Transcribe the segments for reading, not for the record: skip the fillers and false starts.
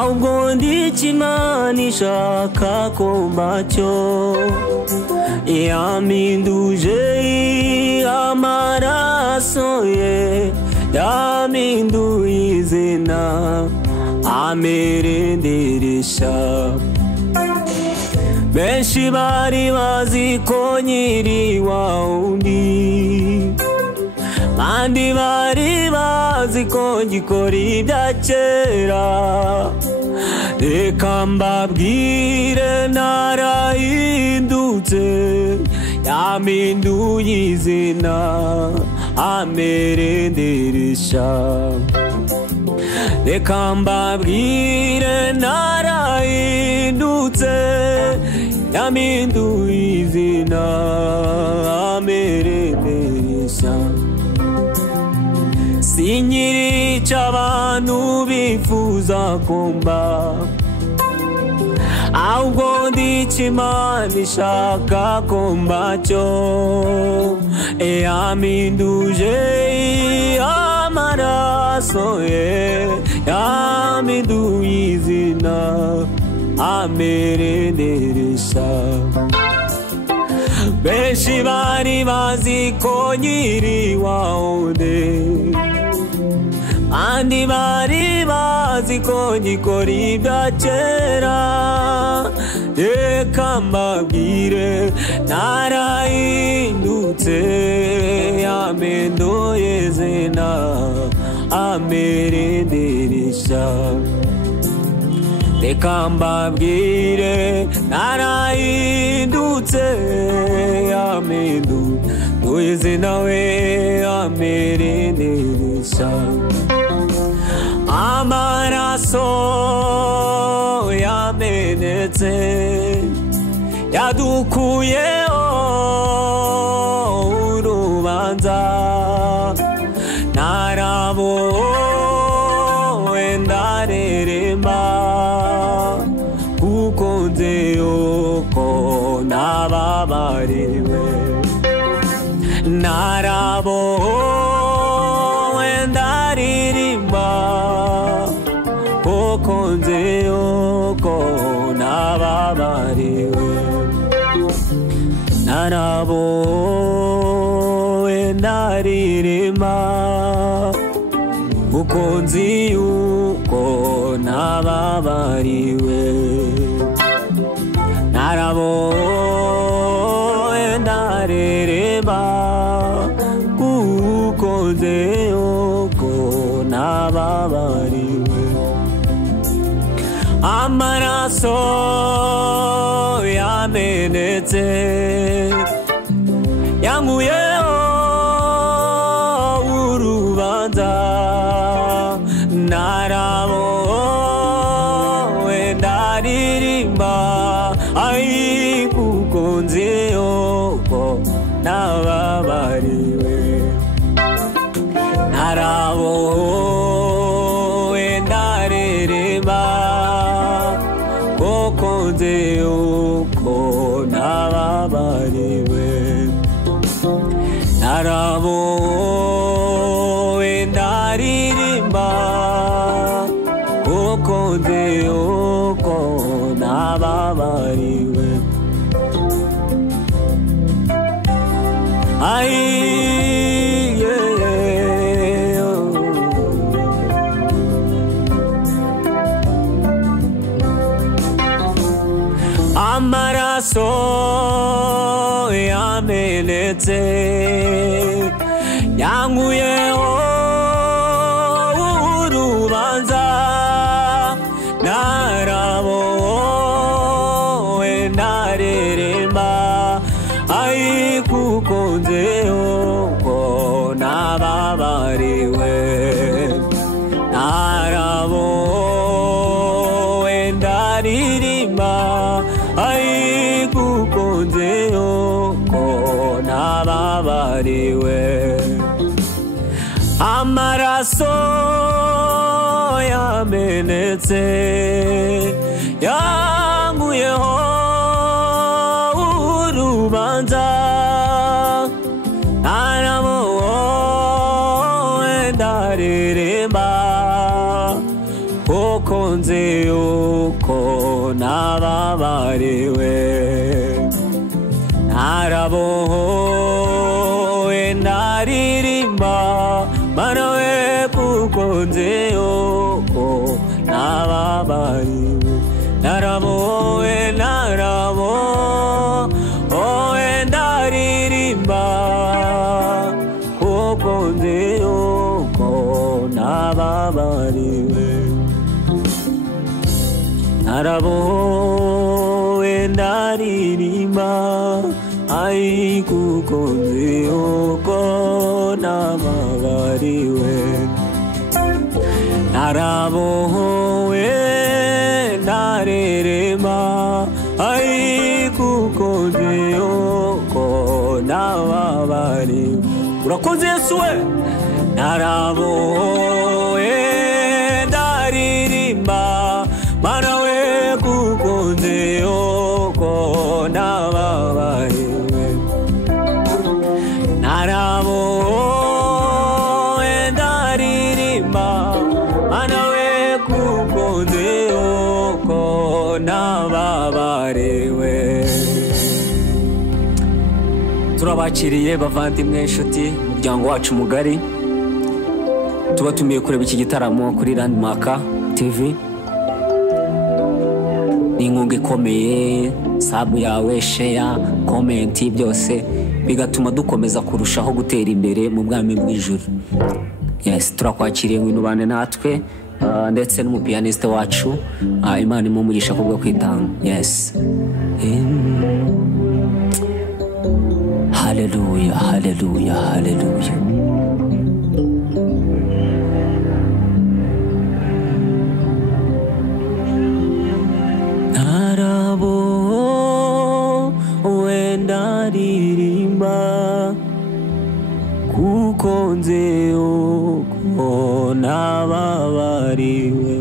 ahubwo ndikimana ishaka kumbacyo yampinduje amaraso ye yampinduye izina amerenderesha benshi bari bazi ko nyiri wa undi bandi bari bazi ko ngikora ibya kera reka mbabwire narahindutse yampinduye izina amerenderesha reka mbabwire narahindutse yampinduye izina amerenderesha sinkirica abantu bifuza kumba ahubwo ndikimana ishaka kumbacyo yampinduje amaraso ye yampinduye izina amerenderesha benshi bari bazi ko nyiri wa undi bandi bari bazi ko ngikora ibya kera reka mbabwire narahindutse yampinduye izina amerenderesha reka mbabwire narahindutse yampinduye izina we amerenderesha amaraso yamenetse yadukuyeho urubanza narabowe ndareremba kuko nzi yuko nababariwe narabowe ndaririmba kuko nzi yuko nababariwe narabowe ndaririmba kuko nzi yuko nababariwe narabowe ndareremba kuko nzi yuko nababariwe amaraso yamenetse yankuyeho urubanza narabowe ndaririmba ai kuko nzi yuko nababariwe narabowe ndareremba kuko nzi yuko nababariwe narabowe ndaririmba kuko nzi yuko nababariwe ai amaraso yamenetse yankuyeho urubanza narabowe ndareremba ai kuko nzi yuko nababariwe narabowe ndaririmba ai kuko nzi yuko nababariwe amaraso yamenetse yankuyeho urubanza narabowe ndareremba kuko nzi yuko nababariwe. Narabohowe ndaririmba Mana we kuko nzi yuko nababariwe. Narabohowe ndaririmba kuko nzi yuko nababariwe. Narabohowe ndaririmba ai kuko nzi yuko nababariwe. Narabohowe ndarerema ai kuko nzi yuko nababariwe. Urakoze Yesu we. Narabohowe ndaririmba Mana we kuko nzi yuko nababariwe. Narabohowe ndaririmba Mana we kuko nzi yuko nababariwe. Turabakiriye bavandimwe, inshuti, umuryango wacu mugari, tubatumiye kureba iki gitaramo kuri Landmark TV. Ni inkunga ikomeye, sabu yawe, share, comment, byose bigatuma dukomeza kurushaho gutera imbere mu bwami bw'ijuru. Yes, turakwakiriye ngo ubane natwe, ndetse n'umupianiste wacu, Imana imumugisha kubwo kwitanga. Yes. Hallelujah, hallelujah, hallelujah. Narabohowe ndaririmba kuko nzi yuko nababariwe.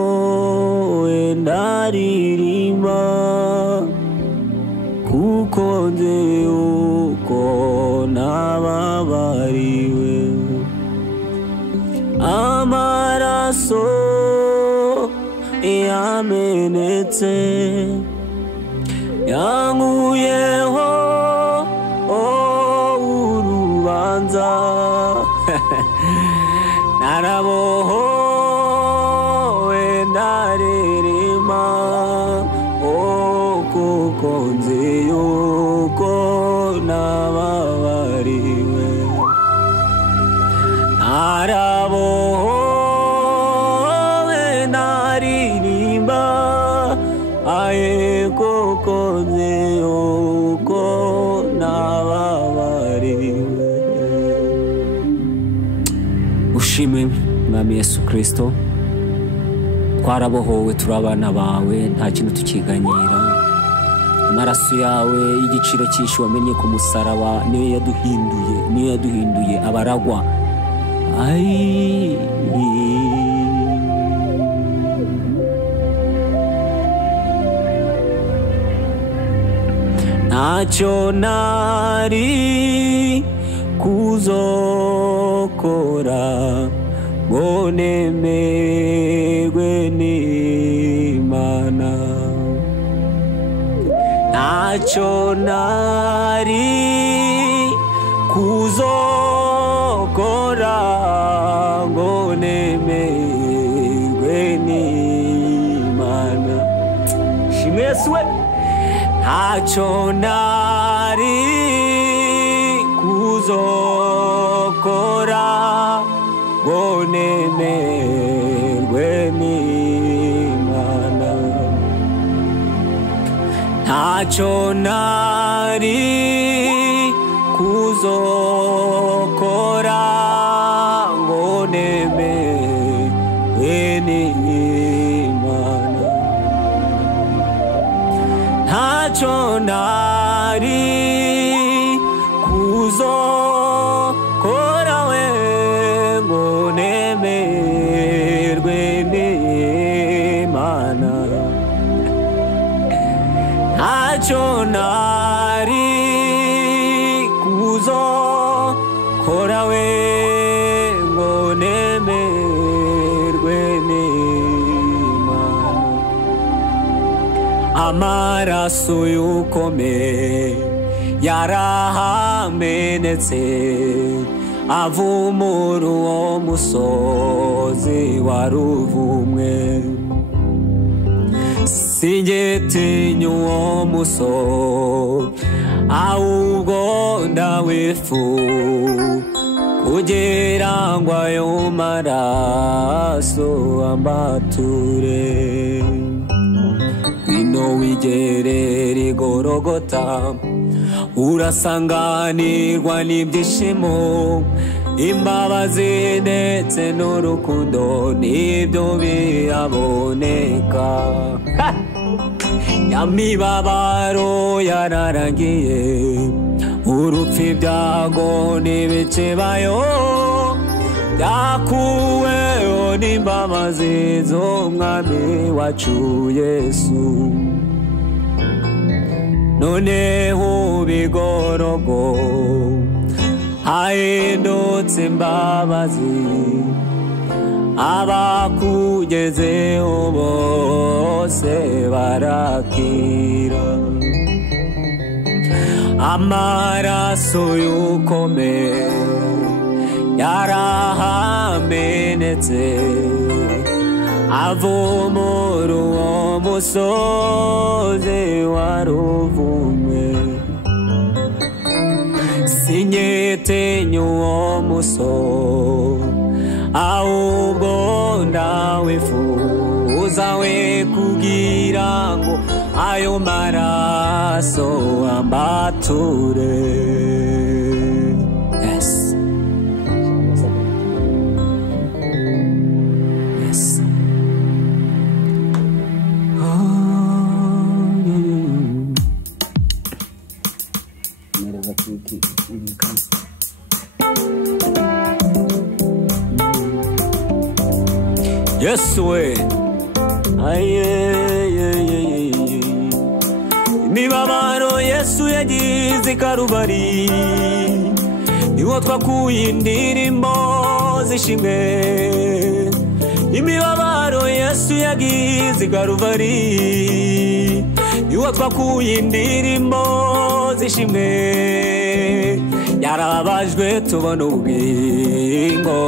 Narabohowe ndaririmba kuko nzi yuko nababariwe. Amaraso yamenetse yankuyeho urubanza. Narabohowe ndarerema kuko nzi yuko nababariwe. Narabohowe ndaririmba aye kuko nzi yuko nababariwe. Ushimwe Mwami Yesu Kristo. Twarabohowe, turabana bawe, nta kintu tukiganyira. Amaraso yawe y'igiciro cyinshi wamenye ku musaraba niyo yaduhinduye abaragwa. Ai ntacyo nari kuzokora ngo nemerwe n'Imana. Ntacyo nari kuzokora ngo nemerwe n'Imana. Shimwe Yesu we. Ntacyo nari kuzokora ngo nemerwe n'Imana. Ntacyo nari kuzokora ngo nemerwe n'Imana. Ntacyo nari kuzokora we ngo nemerwe n'Imana. Ntacyo nari kuzokora we amaraso y'ukome yarahamenetse avumura uwo musozi waruvumwe singetinya uwo musozi ahubwo ndawifu kugira ngo ayo maraso ambature ino wigerera igorogota urasanganirwa n'ibyishimo imbabazi ndetse n'urukundo nibyo biraboneka nyamibabaro yararangiye urupfu ibyago n'ibicebayo byakuweho n'imbabazi z'umwami wacu Yesu noneho bigorogo hahindutse imbabazi abakugezeho bose barakira amaraso y'ukome yarahamenetse avumura uwo musozi waruvumwe singetinya uwo musozi ahubwo ndawifuza we kugira ngo ayo maraso ambature. Yes. Yes. Yes, we. Imibabaro Yesu yagize Karubari niwo twakuye indirimbo zishimwe. Imibabaro Yesu yagize Karubari niwo twakuye indirimbo zishimwe. Yarababajwe tubona ubugingo,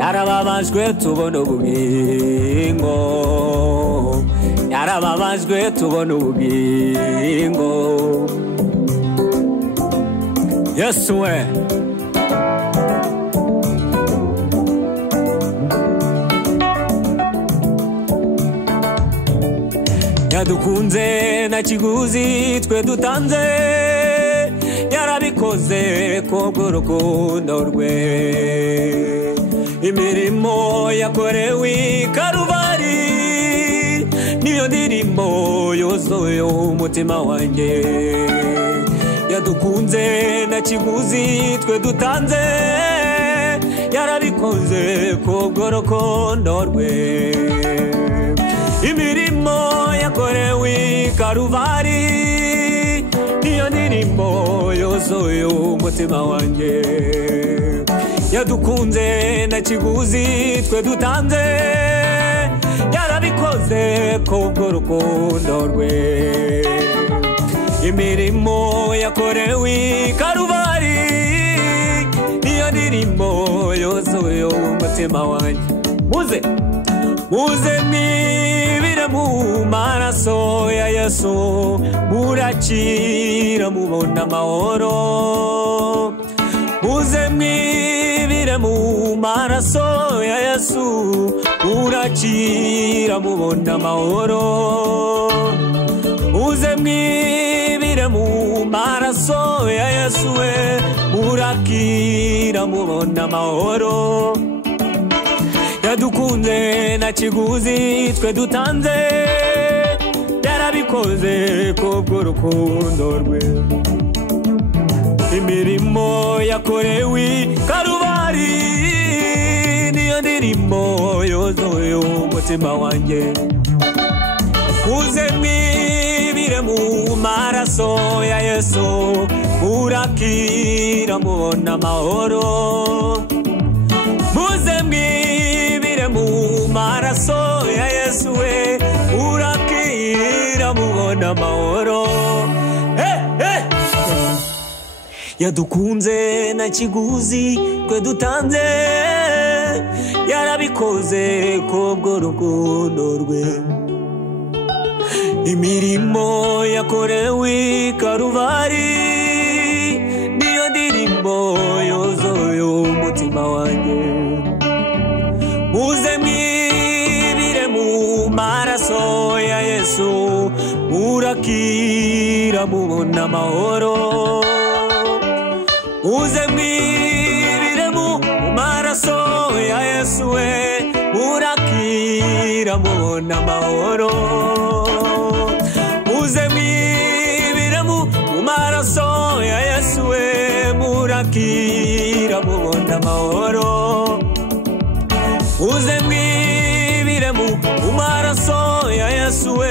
yarababajwe tubona ubugingo, yarababajwe tubona ubugingo. Yesu we yadukunze na kiguzi twe dutanze, yarabikoze kubw'urukundo rwe. Imirimo yakorewe Karubari niyo ndirimbo yuzuye umutima wanjye. Yadukunze na kiguzi twe dutanze, yarabikoze kubw'urukundo rwe. Imirimo yakorewe Karubari niyo ndirimbo yuzuye umutima wanjye. Yadukunze na kiguzi twe dutanze, yarabikoze kubw'urukundo rwe. Imirimo yakorewe Karubari niyo ndirimbo yuzuye umutima wanjye. Muze muze mwibire mu maraso ya Yesu, murakira mubona amahoro. Muze mwibire mu maraso ya Yesu, murakira mubona amahoro. Muze mwibire mu maraso ya Yesu we, murakira mubona amahoro. Yadukunze na kiguzi twe dutanze, yarabikoze kubw'urukundo rwe. Imirimo yakorewe Karubari niyo ndirimbo yuzuye umutima wanjye. Muze mwibire mu maraso ya Yesu, murakira mubona amahoro. Muze mwibire mu maraso ya Yesu we, murakira mubona mubona amahoro. Yadukunze na kiguzi twe dutanze, yarabikoze kubwo rukundo rwe. Imirimo yakorewe Karuvari niyo ndirimbo yozoye umutima wanjye. Muze mwibire mu maraso ya Yesu, murakira mubona amahoro. Muze mwibire mu maraso ya Yesu, murakira mubona amahoro. Muze mwibire mu maraso ya Yesu, murakira mubona amahoro. Muze mwibire mu maraso ya Yesu,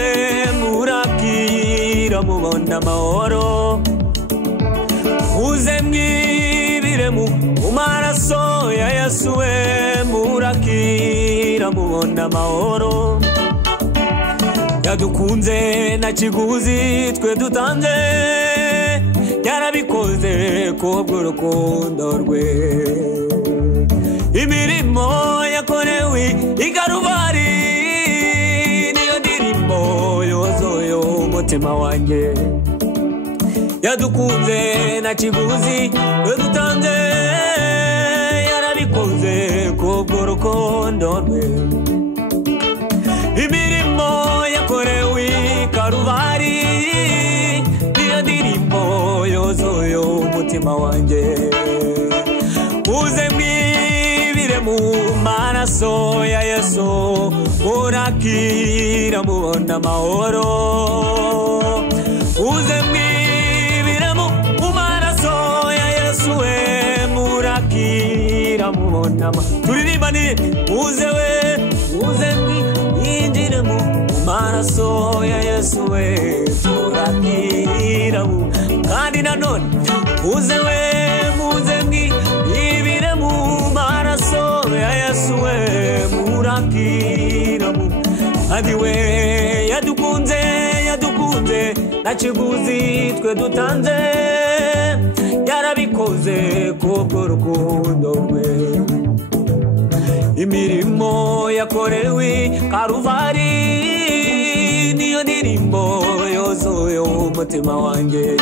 murakira mubona amahoro. Muze mwibire mu maraso ya Yesu, murakira mubona amahoro. Yadukunze na kiguzi twe dutanze, yarabikoze kubwo rukundo rwe. Imirimo yakorewe Karuvari niyo ndirimbo yozoye umutima wanjye. Yadukunze na kiguzi twe dutanze, yarabikoze kubwo rukundo rwe. Imirimo yakorewe Karuvari niyo ndirimbo yozoye umutima wanjye. Muze mwibire mu maraso ya Yesu, murakira mubona amahoro. Muze mwibire mu maraso ya Yesu, murakira mubona amahoro. Turirimbanire muze mwinjire mu maraso ya Yesu, murakira kandi nanone muze mwibire mu maraso ya Yesu, murakira kandi we. Yadukunze na kiguzi twe dutanze, yarabikoze kubwo rukundo rwe. Imirimo yakorewe Karuvari niyo ndirimbo yozoye umutima wanjye.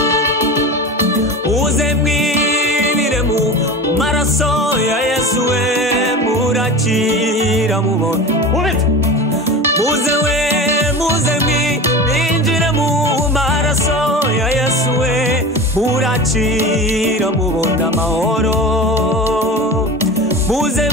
Muze mwibire mu maraso ya Yesu, murakira mubona. Muze mwinjire mu maraso ya Yesu, murakira mubona amahoro. Muze